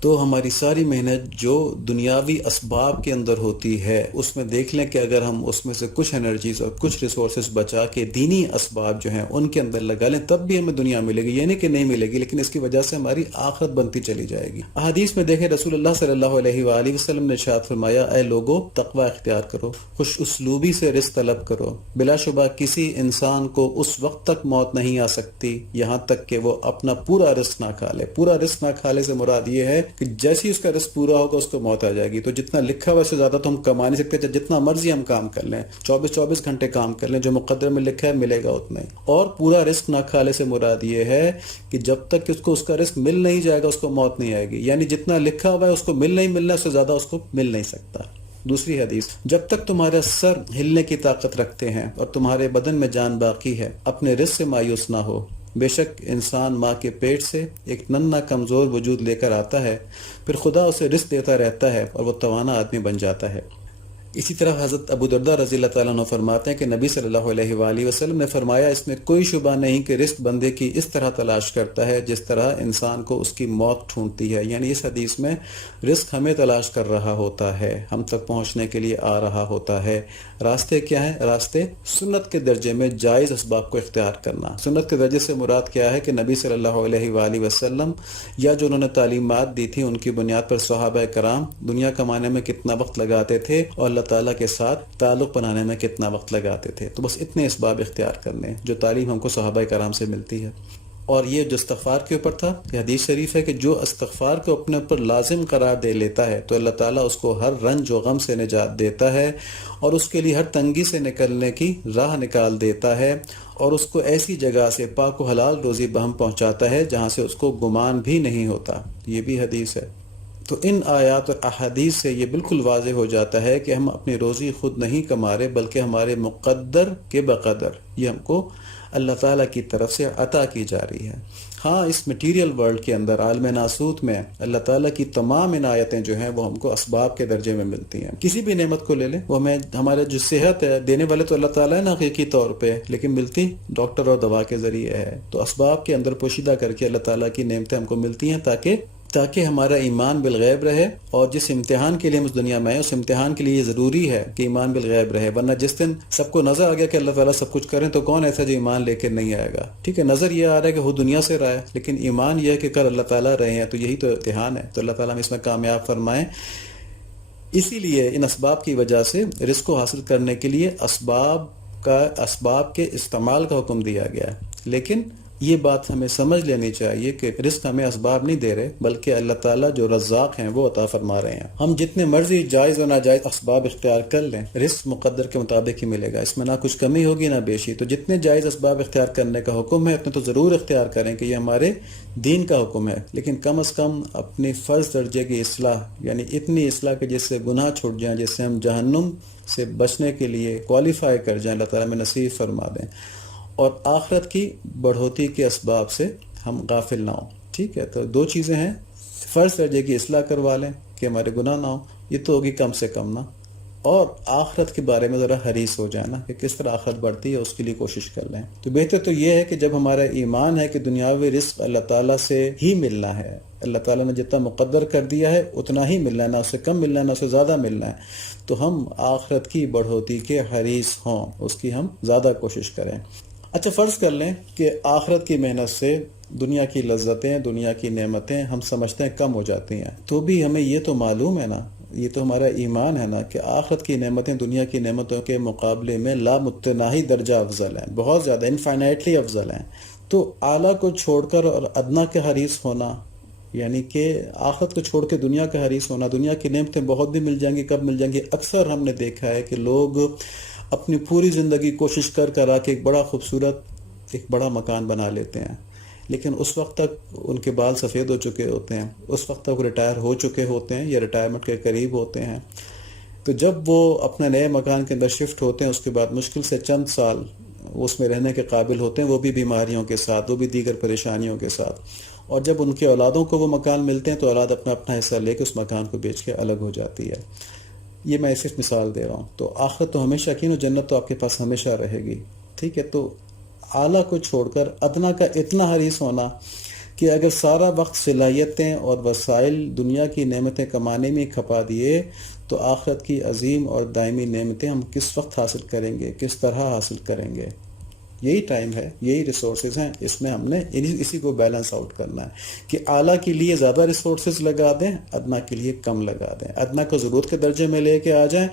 تو ہماری ساری محنت جو دنیاوی اسباب کے اندر ہوتی ہے اس میں دیکھ لیں کہ اگر ہم اس میں سے کچھ انرجیز اور کچھ ریسورسز بچا کے دینی اسباب جو ہیں ان کے اندر لگا لیں تب بھی ہمیں دنیا ملے گی، یہ نہیں کہ نہیں ملے گی، لیکن اس کی وجہ سے ہماری آخرت بنتی چلی جائے گی۔ احادیث میں دیکھیں رسول اللہ صلی اللہ علیہ وآلہ وسلم نے ارشاد فرمایا، اے لوگو تقوی اختیار کرو، خوش اسلوبی سے رزق طلب کرو، بلا شبہ کسی انسان کو اس وقت تک موت نہیں آ سکتی یہاں تک کہ وہ اپنا پورا رزق نہ کھا لے۔ پورا رزق نہ کھا لے سے مراد یہ ہے کہ جیسے ہی اس کا رزق پورا ہوگا اس کو موت آ جائے گی۔ تو جتنا لکھا ہوا سے زیادہ تو ہم کما نہیں سکتے، جتنا مرضی ہم کام کر لیں، 24 گھنٹے کام کر لیں، جو مقدر میں لکھا ہے ملے گا اتنا ہی۔ اور پورا رزق نہ کھا لے سے مراد یہ ہے کہ جب تک کہ اس کو اس کا رزق مل نہیں جائے گا اس کو موت نہیں آئے گی، یعنی جتنا لکھا ہوا ہے اس کو مل نہیں ملنا، اس سے زیادہ اس کو مل نہیں سکتا۔ دوسری حدیث، جب تک تمہارا سر ہلنے کی طاقت رکھتے ہیں اور تمہارے بدن میں جان باقی ہے اپنے رزق سے مایوس نہ ہو، بے شک انسان ماں کے پیٹ سے ایک ننھا کمزور وجود لے کر آتا ہے، پھر خدا اسے رزق دیتا رہتا ہے اور وہ توانا آدمی بن جاتا ہے۔ اسی طرح حضرت ابو درداء رضی اللہ تعالیٰ عنہ فرماتے ہیں کہ نبی صلی اللہ علیہ وآلہ وسلم نے فرمایا، اس میں کوئی شبہ نہیں کہ رزق بندے کی اس طرح تلاش کرتا ہے جس طرح انسان کو اس کی موت ڈھونڈتی ہے، یعنی اس حدیث میں رزق ہمیں تلاش کر رہا ہوتا ہے، ہم تک پہنچنے کے لیے آ رہا ہوتا ہے۔ راستے کیا ہیں؟ راستے سنت کے درجے میں جائز اسباب کو اختیار کرنا۔ سنت کے درجے سے مراد کیا ہے کہ نبی صلی اللہ علیہ وآلہ وسلم یا جو انہوں نے تعلیمات دی تھیں ان کی بنیاد پر صحابہ کرام دنیا کمانے میں کتنا وقت لگاتے تھے اور اللہ تعالیٰ کے ساتھ تعلق بنانے میں کتنا وقت لگاتے تھے۔ تو بس اتنے اسباب اختیار کرنے جو تعلیم ہم کو صحابہ کرام سے ملتی ہے۔ اور یہ جو استغفار کے اوپر تھا، یہ حدیث شریف ہے کہ جو استغفار کو اپنے اوپر لازم قرار دے لیتا ہے تو اللہ تعالیٰ اس کو ہر رنج و غم سے نجات دیتا ہے اور اس کے لیے ہر تنگی سے نکلنے کی راہ نکال دیتا ہے اور اس کو ایسی جگہ سے پاک و حلال روزی بہم پہنچاتا ہے جہاں سے اس کو گمان بھی نہیں ہوتا۔ یہ بھی حدیث ہے۔ تو ان آیات اور احادیث سے یہ بالکل واضح ہو جاتا ہے کہ ہم اپنی روزی خود نہیں کما رہے بلکہ ہمارے مقدر کے بقدر یہ ہم کو اللہ تعالیٰ کی طرف سے عطا کی جا رہی ہے۔ ہاں، اس میٹیریل ورلڈ کے اندر عالم ناسوت میں اللہ تعالیٰ کی تمام عنایتیں جو ہیں وہ ہم کو اسباب کے درجے میں ملتی ہیں۔ کسی بھی نعمت کو لے لیں، وہ ہمیں ہمارے جو صحت ہے دینے والے تو اللہ تعالیٰ ہے نا حقیقی طور پہ، لیکن ملتی ڈاکٹر اور دوا کے ذریعے ہے۔ تو اسباب کے اندر پوشیدہ کر کے اللہ تعالیٰ کی نعمتیں ہم کو ملتی ہیں تاکہ ہمارا ایمان بالغیب رہے، اور جس امتحان کے لیے ہم اس دنیا میں ہیں اس امتحان کے لیے یہ ضروری ہے کہ ایمان بالغیب رہے، ورنہ جس دن سب کو نظر آ گیا کہ اللہ تعالیٰ سب کچھ کریں تو کون ایسا جو ایمان لے کے نہیں آئے گا؟ ٹھیک ہے، نظر یہ آ رہا ہے کہ وہ دنیا سے رہا ہے، لیکن ایمان یہ ہے کہ کل اللہ تعالیٰ رہے ہیں، تو یہی تو امتحان ہے۔ تو اللہ تعالیٰ ہمیں اس میں کامیاب فرمائیں۔ اسی لیے ان اسباب کی وجہ سے رزق کو حاصل کرنے کے لیے اسباب کے استعمال کا حکم دیا گیا ہے، لیکن یہ بات ہمیں سمجھ لینی چاہیے کہ رزق ہمیں اسباب نہیں دے رہے بلکہ اللہ تعالیٰ جو رزاق ہیں وہ عطا فرما رہے ہیں۔ ہم جتنے مرضی جائز و ناجائز اسباب اختیار کر لیں رزق مقدر کے مطابق ہی ملے گا، اس میں نہ کچھ کمی ہوگی نہ بیشی۔ تو جتنے جائز اسباب اختیار کرنے کا حکم ہے اتنے تو ضرور اختیار کریں کہ یہ ہمارے دین کا حکم ہے، لیکن کم از کم اپنی فرض درجے کی اصلاح، یعنی اتنی اصلاح کہ جس سے گناہ چھوٹ جائیں، جس سے ہم جہنم سے بچنے کے لیے کوالیفائی کر جائیں، اللہ تعالیٰ میں نصیب فرما دیں، اور آخرت کی بڑھوتی کے اسباب سے ہم غافل نہ ہوں۔ ٹھیک ہے، تو دو چیزیں ہیں، فرض درجے کی اصلاح کروا لیں کہ ہمارے گناہ نہ ہوں، یہ تو ہوگی کم سے کم نا، اور آخرت کے بارے میں ذرا حریص ہو جائیں نا کہ کس طرح آخرت بڑھتی ہے اس کے لیے کوشش کر لیں۔ تو بہتر تو یہ ہے کہ جب ہمارا ایمان ہے کہ دنیاوی رزق اللہ تعالیٰ سے ہی ملنا ہے، اللہ تعالیٰ نے جتنا مقدر کر دیا ہے اتنا ہی ملنا ہے، نہ اس سے کم ملنا ہے نہ اس سے زیادہ ملنا ہے، تو ہم آخرت کی بڑھوتی کے حریص ہوں، اس کی ہم زیادہ کوشش کریں۔ اچھا، فرض کر لیں کہ آخرت کی محنت سے دنیا کی لذتیں، دنیا کی نعمتیں ہم سمجھتے ہیں کم ہو جاتی ہیں، تو بھی ہمیں یہ تو معلوم ہے نا، یہ تو ہمارا ایمان ہے نا کہ آخرت کی نعمتیں دنیا کی نعمتوں کے مقابلے میں لامتناہی درجہ افضل ہیں، بہت زیادہ انفائنائٹلی افضل ہیں۔ تو اعلیٰ کو چھوڑ کر اور ادنا کے حریص ہونا، یعنی کہ آخرت کو چھوڑ کے دنیا کا حریص ہونا، دنیا کی نعمتیں بہت بھی مل جائیں گی، کب مل جائیں گی؟ اکثر ہم نے دیکھا ہے کہ لوگ اپنی پوری زندگی کوشش کر آ کے ایک بڑا خوبصورت ایک بڑا مکان بنا لیتے ہیں، لیکن اس وقت تک ان کے بال سفید ہو چکے ہوتے ہیں، اس وقت تک ریٹائر ہو چکے ہوتے ہیں یا ریٹائرمنٹ کے قریب ہوتے ہیں۔ تو جب وہ اپنے نئے مکان کے اندر شفٹ ہوتے ہیں اس کے بعد مشکل سے چند سال اس میں رہنے کے قابل ہوتے ہیں، وہ بھی بیماریوں کے ساتھ، وہ بھی دیگر پریشانیوں کے ساتھ، اور جب ان کے اولادوں کو وہ مکان ملتے ہیں تو اولاد اپنا اپنا حصہ لے کے اس مکان کو بیچ کے الگ ہو جاتی ہے۔ یہ میں صرف مثال دے رہا ہوں۔ تو آخرت تو ہمیشہ کی، جنت تو آپ کے پاس ہمیشہ رہے گی۔ ٹھیک ہے، تو اعلیٰ کو چھوڑ کر ادنا کا اتنا حریص ہونا کہ اگر سارا وقت صلاحیتیں اور وسائل دنیا کی نعمتیں کمانے میں کھپا دیے تو آخرت کی عظیم اور دائمی نعمتیں ہم کس وقت حاصل کریں گے، کس طرح حاصل کریں گے؟ یہی ٹائم ہے، یہی ریسورسز ہیں، اس میں ہم نے اسی کو بیلنس آؤٹ کرنا ہے کہ اعلیٰ کے لیے زیادہ ریسورسز لگا دیں، ادنا کے لیے کم لگا دیں، ادنا کو ضرورت کے درجے میں لے کے آ جائیں،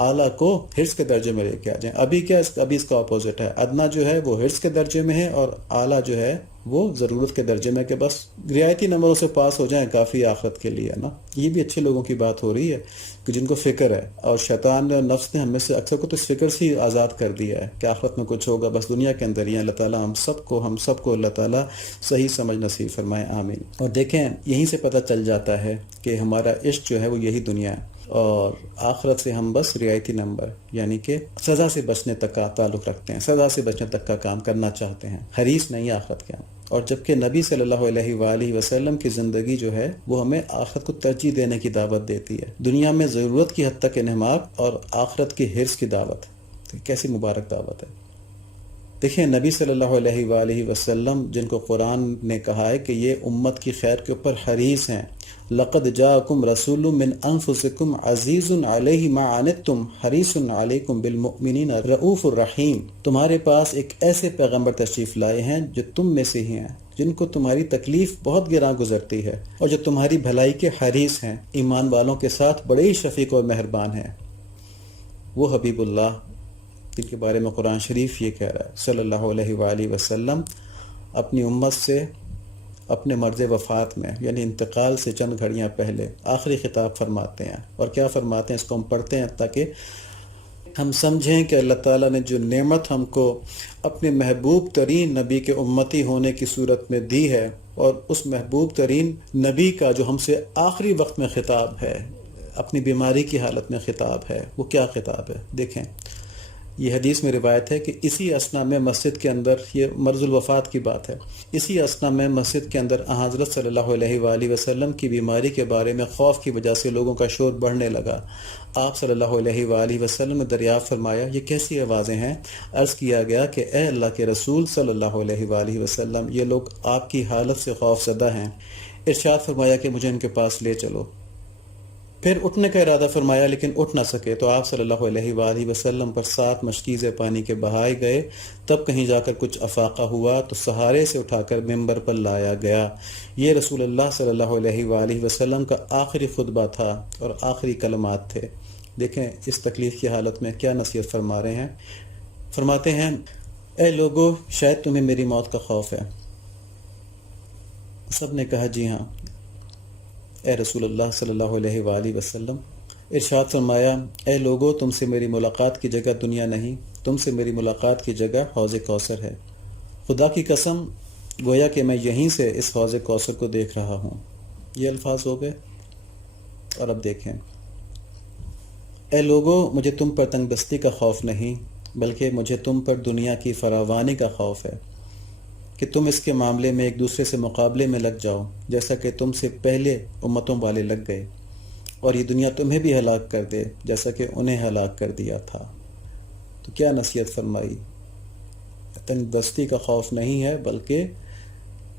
اعلیٰ کو حرص کے درجے میں لے کے آ جائیں۔ ابھی اس کا اپوزٹ ہے، ادنا جو ہے وہ حرص کے درجے میں ہے اور اعلیٰ جو ہے وہ ضرورت کے درجے میں، کہ بس رعایتی نمبروں سے پاس ہو جائیں کافی آخرت کے لیے نا۔ یہ بھی اچھے لوگوں کی بات ہو رہی ہے کہ جن کو فکر ہے، اور شیطان اور نفس نے ہم میں سے اکثر کو تو اس فکر سے ہی آزاد کر دیا ہے کہ آخرت میں کچھ ہوگا، بس دنیا کے اندر ہی ہے۔ اللہ تعالیٰ ہم سب کو اللہ تعالیٰ صحیح سمجھ نصیب فرمائے، آمین۔ اور دیکھیں یہیں سے پتہ چل جاتا ہے کہ ہمارا عشق جو ہے وہ یہی دنیا ہے، اور آخرت سے ہم بس رعایتی نمبر یعنی کہ سزا سے بچنے تک کا تعلق رکھتے ہیں، سزا سے بچنے تک کا کام کرنا چاہتے ہیں، حریص نہیں آخرت کے ہم۔ اور جبکہ نبی صلی اللہ علیہ وآلہ وسلم کی زندگی جو ہے وہ ہمیں آخرت کو ترجیح دینے کی دعوت دیتی ہے، دنیا میں ضرورت کی حد تک انہماک اور آخرت کی حرص کی دعوت۔ کیسی مبارک دعوت ہے! دیکھیں نبی صلی اللہ علیہ وآلہ وسلم جن کو قرآن نے کہا ہے کہ یہ امت کی خیر کے اوپر حریص ہیں، لقد جاءکم رسول من انفسکم عزیز علیہ ما عنتم حریص علیکم بالمؤمنین رؤوف الرحیم، تمہارے پاس ایک ایسے پیغمبر تشریف لائے ہیں جو تم میں سے ہی ہیں، جن کو تمہاری تکلیف بہت گراں گزرتی ہے اور جو تمہاری بھلائی کے حریص ہیں، ایمان والوں کے ساتھ بڑے ہی شفیق اور مہربان ہیں۔ وہ حبیب اللہ جن کے بارے میں قرآن شریف یہ کہہ رہا ہے صلی اللہ علیہ وآلہ وسلم اپنی امت سے اپنے مرض وفات میں یعنی انتقال سے چند گھڑیاں پہلے آخری خطاب فرماتے ہیں، اور کیا فرماتے ہیں اس کو ہم پڑھتے ہیں تاکہ ہم سمجھیں کہ اللہ تعالیٰ نے جو نعمت ہم کو اپنے محبوب ترین نبی کے امتی ہونے کی صورت میں دی ہے، اور اس محبوب ترین نبی کا جو ہم سے آخری وقت میں خطاب ہے، اپنی بیماری کی حالت میں خطاب ہے، وہ کیا خطاب ہے؟ دیکھیں یہ حدیث میں روایت ہے کہ اسی اثنا میں مسجد کے اندر، یہ مرض الوفات کی بات ہے، اسی اثنا میں مسجد کے اندر حضرت صلی اللہ علیہ وآلہ وسلم کی بیماری کے بارے میں خوف کی وجہ سے لوگوں کا شور بڑھنے لگا۔ آپ صلی اللہ علیہ وآلہ وسلم نے دریافت فرمایا یہ کیسی آوازیں ہیں؟ عرض کیا گیا کہ اے اللہ کے رسول صلی اللہ علیہ وآلہ وسلم یہ لوگ آپ کی حالت سے خوف زدہ ہیں۔ ارشاد فرمایا کہ مجھے ان کے پاس لے چلو۔ پھر اٹھنے کا ارادہ فرمایا لیکن اٹھ نہ سکے، تو آپ صلی اللہ علیہ وآلہ وسلم پر 7 مشکیزیں پانی کے بہائے گئے، تب کہیں جا کر کچھ افاقہ ہوا تو سہارے سے اٹھا کر ممبر پر لایا گیا۔ یہ رسول اللہ صلی اللہ علیہ وآلہ وسلم کا آخری خطبہ تھا اور آخری کلمات تھے۔ دیکھیں اس تکلیف کی حالت میں کیا نصیحت فرما رہے ہیں۔ فرماتے ہیں اے لوگو شاید تمہیں میری موت کا خوف ہے۔ سب نے کہا جی ہاں اے رسول اللہ صلی اللہ علیہ وآلہ وسلم۔ ارشاد فرمایا اے لوگو تم سے میری ملاقات کی جگہ دنیا نہیں، تم سے میری ملاقات کی جگہ حوض کوثر ہے۔ خدا کی قسم گویا کہ میں یہیں سے اس حوض کوثر کو دیکھ رہا ہوں۔ یہ الفاظ ہو گئے۔ اور اب دیکھیں اے لوگو مجھے تم پر تنگ دستی کا خوف نہیں، بلکہ مجھے تم پر دنیا کی فراوانی کا خوف ہے کہ تم اس کے معاملے میں ایک دوسرے سے مقابلے میں لگ جاؤ جیسا کہ تم سے پہلے امتوں والے لگ گئے، اور یہ دنیا تمہیں بھی ہلاک کر دے جیسا کہ انہیں ہلاک کر دیا تھا۔ تو کیا نصیحت فرمائی؟ تنگ دستی کا خوف نہیں ہے بلکہ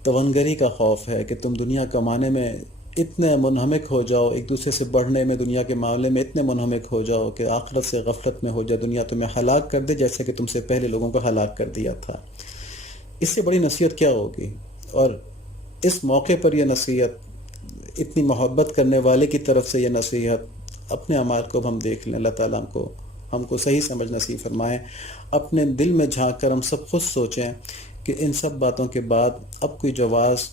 تونگری کا خوف ہے کہ تم دنیا کمانے میں اتنے منہمک ہو جاؤ، ایک دوسرے سے بڑھنے میں، دنیا کے معاملے میں اتنے منہمک ہو جاؤ کہ آخرت سے غفلت میں ہو جائے، دنیا تمہیں ہلاک کر دے جیسا کہ تم سے پہلے لوگوں کو ہلاک کر دیا تھا۔ اس سے بڑی نصیحت کیا ہوگی؟ اور اس موقع پر یہ نصیحت، اتنی محبت کرنے والے کی طرف سے یہ نصیحت، اپنے اعمال کو ہم دیکھ لیں، اللہ تعالیٰ ہم کو صحیح سمجھ نصیب فرمائیں۔ اپنے دل میں جھانک کر ہم سب خود سوچیں کہ ان سب باتوں کے بعد اب کوئی جواز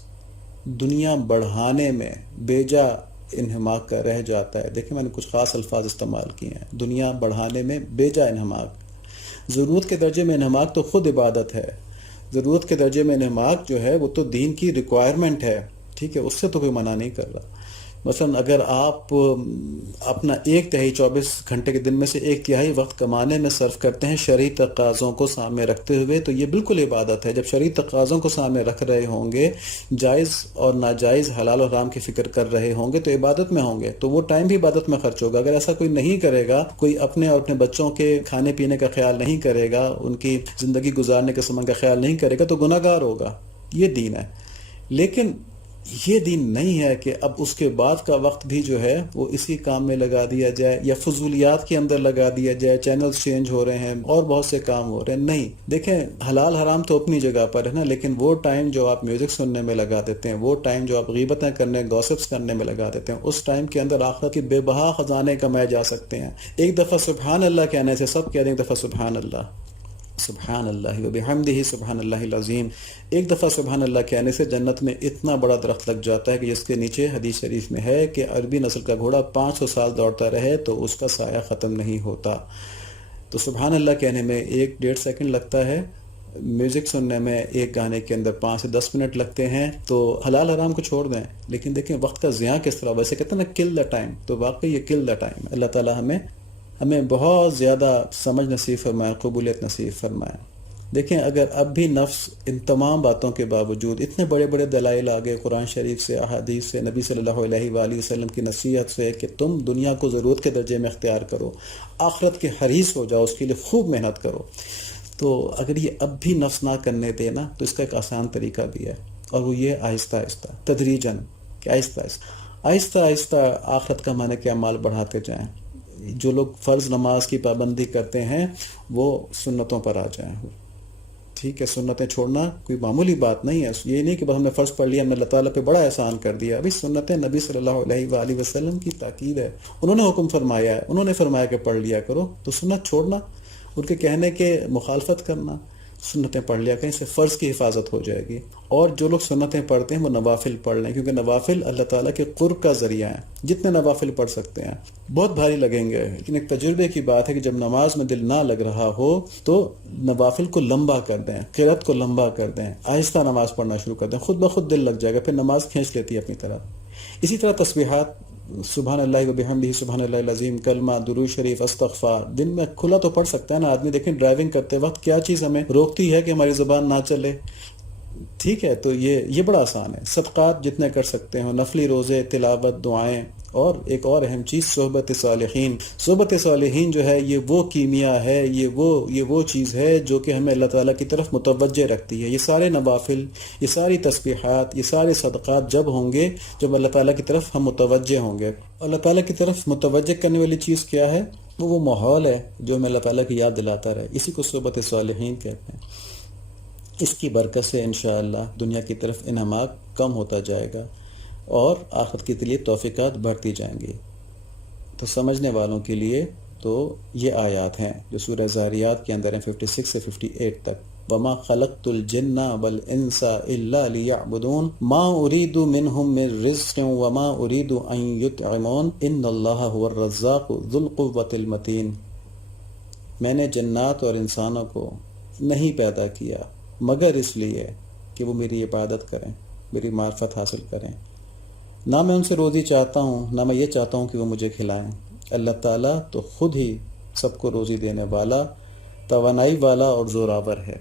دنیا بڑھانے میں بیجا انہماک کا رہ جاتا ہے؟ دیکھیں میں نے کچھ خاص الفاظ استعمال کیے ہیں، دنیا بڑھانے میں بیجا انہماک۔ ضرورت کے درجے میں انہماک تو خود عبادت ہے، ضرورت کے درجے میں انہماک جو ہے وہ تو دین کی ریکوائرمنٹ ہے، ٹھیک ہے، اس سے تو کوئی منع نہیں کر رہا۔ مثلا اگر آپ اپنا 1/3 24 گھنٹے کے دن میں سے 1/3 وقت کمانے میں صرف کرتے ہیں شرعی تقاضوں کو سامنے رکھتے ہوئے، تو یہ بالکل عبادت ہے۔ جب شرعی تقاضوں کو سامنے رکھ رہے ہوں گے، جائز اور ناجائز، حلال اور حرام کی فکر کر رہے ہوں گے، تو عبادت میں ہوں گے، تو وہ ٹائم بھی عبادت میں خرچ ہوگا۔ اگر ایسا کوئی نہیں کرے گا، کوئی اپنے اور اپنے بچوں کے کھانے پینے کا خیال نہیں کرے گا، ان کی زندگی گزارنے کے سامان کا خیال نہیں کرے گا، تو گناہ گار ہوگا۔ یہ دین ہے۔ لیکن یہ دین نہیں ہے کہ اب اس کے بعد کا وقت بھی جو ہے وہ اسی کام میں لگا دیا جائے یا فضولیات کے اندر لگا دیا جائے، چینلز چینج ہو رہے ہیں اور بہت سے کام ہو رہے ہیں. نہیں، دیکھیں حلال حرام تو اپنی جگہ پر ہے نا، لیکن وہ ٹائم جو آپ میوزک سننے میں لگا دیتے ہیں، وہ ٹائم جو آپ غیبتیں کرنے، گوسپس کرنے میں لگا دیتے ہیں، اس ٹائم کے اندر آخرت کی بے بہا خزانے کمائے جا سکتے ہیں. ایک دفعہ سبحان اللہ کہنے سے، سب کہہ دیں ایک دفعہ سبحان اللہ، سبحان اللہ وبحمدہ سبحان اللہ العظیم، ایک دفعہ سبحان اللہ کہنے سے جنت میں اتنا بڑا درخت لگ جاتا ہے کہ جس کے نیچے حدیث شریف میں ہے کہ عربی نسل کا گھوڑا 500 سال دوڑتا رہے تو اس کا سایہ ختم نہیں ہوتا. تو سبحان اللہ کہنے میں 1-1.5 سیکنڈ لگتا ہے، میوزک سننے میں ایک گانے کے اندر 5 سے 10 منٹ لگتے ہیں. تو حلال حرام کو چھوڑ دیں، لیکن دیکھیں وقت کا ضیاع کس طرح، ویسے کہتے ہیں نا کل دا ٹائم، تو واقعی یہ کل دا ٹائم. اللہ تعالیٰ ہمیں بہت زیادہ سمجھ نصیب فرمائے، قبولیت نصیب فرمائے. دیکھیں اگر اب بھی نفس ان تمام باتوں کے باوجود، اتنے بڑے بڑے دلائل آگے قرآن شریف سے، احادیث سے، نبی صلی اللہ علیہ وآلہ وسلم کی نصیحت سے کہ تم دنیا کو ضرورت کے درجے میں اختیار کرو، آخرت کے حریص ہو جاؤ، اس کے لیے خوب محنت کرو، تو اگر یہ اب بھی نفس نہ کرنے دے نا تو اس کا ایک آسان طریقہ بھی ہے، اور وہ یہ آہستہ آہستہ تدریجاً، کہ آہستہ آہستہ آخرت کا معنی کے اعمال بڑھاتے جائیں. جو لوگ فرض نماز کی پابندی کرتے ہیں وہ سنتوں پر آ جائیں. ٹھیک ہے، سنتیں چھوڑنا کوئی معمولی بات نہیں ہے. یہ نہیں کہ بس ہم نے فرض پڑھ لیا، ہم نے اللہ تعالیٰ پہ بڑا احسان کر دیا. ابھی سنتیں نبی صلی اللہ علیہ وآلہ وسلم کی تاکید ہے، انہوں نے حکم فرمایا ہے، انہوں نے فرمایا کہ پڑھ لیا کرو. تو سنت چھوڑنا، ان کے کہنے کے مخالفت کرنا، سنتیں پڑھ لیا کریں، اس سے فرض کی حفاظت ہو جائے گی. اور جو لوگ سنتیں پڑھتے ہیں وہ نوافل پڑھ لیں، کیونکہ نوافل اللہ تعالیٰ کے قرب کا ذریعہ ہیں. جتنے نوافل پڑھ سکتے ہیں. بہت بھاری لگیں گے، لیکن ایک تجربے کی بات ہے کہ جب نماز میں دل نہ لگ رہا ہو تو نوافل کو لمبا کر دیں، قرأت کو لمبا کر دیں، آہستہ نماز پڑھنا شروع کر دیں، خود بخود دل لگ جائے گا، پھر نماز کھینچ لیتی ہے اپنی طرف. اسی طرح تسبیحات، سبحان اللہ وبحمدہ سبحان اللہ العظیم، کلمہ، درود شریف، استغفار، دن میں کھلا تو پڑھ سکتا ہے نا آدمی. دیکھیں ڈرائیونگ کرتے وقت کیا چیز ہمیں روکتی ہے کہ ہماری زبان نہ چلے؟ ٹھیک ہے، تو یہ بڑا آسان ہے. صدقات جتنے کر سکتے ہو، نفلی روزے، تلاوت، دعائیں، اور ایک اور اہم چیز صحبت صالحین. صحبت صالحین جو ہے یہ وہ کیمیا ہے، یہ وہ چیز ہے جو کہ ہمیں اللہ تعالیٰ کی طرف متوجہ رکھتی ہے. یہ سارے نوافل، یہ ساری تسبیحات، یہ سارے صدقات جب ہوں گے جب اللہ تعالیٰ کی طرف ہم متوجہ ہوں گے. اللہ تعالیٰ کی طرف متوجہ کرنے والی چیز کیا ہے؟ وہ ماحول ہے جو ہمیں اللہ تعالیٰ کی یاد دلاتا رہے. اسی کو صحبت صالحین کہتے ہیں. اس کی برکت سے انشاءاللہ دنیا کی طرف انہماک کم ہوتا جائے گا اور آخرت کے لیے توفیقات بڑھتی جائیں گی. تو سمجھنے والوں کے لیے تو یہ آیات ہیں جو سورہ ذاریات کے اندر ہیں 56 سے 58 تک. وَمَا خَلَقْتُ الْجِنَّ وَالْإِنسَ إِلَّا لِيَعْبُدُونَ مَا أُرِيدُ مِنْهُمْ مِنْ رِزْقٍ وَمَا أُرِيدُ أَنْ يُطْعِمُونَ إِنَّ اللَّهَ هُوَ الرَّزَّاقُ ذُو الْقُوَّةِ الْمَتِينُ. میں نے جنات اور انسانوں کو نہیں پیدا کیا مگر اس لیے کہ وہ میری عبادت کریں، میری معرفت حاصل کریں. نہ میں ان سے روزی چاہتا ہوں، نہ میں یہ چاہتا ہوں کہ وہ مجھے کھلائیں. اللہ تعالیٰ تو خود ہی سب کو روزی دینے والا، توانائی والا اور زوراور ہے.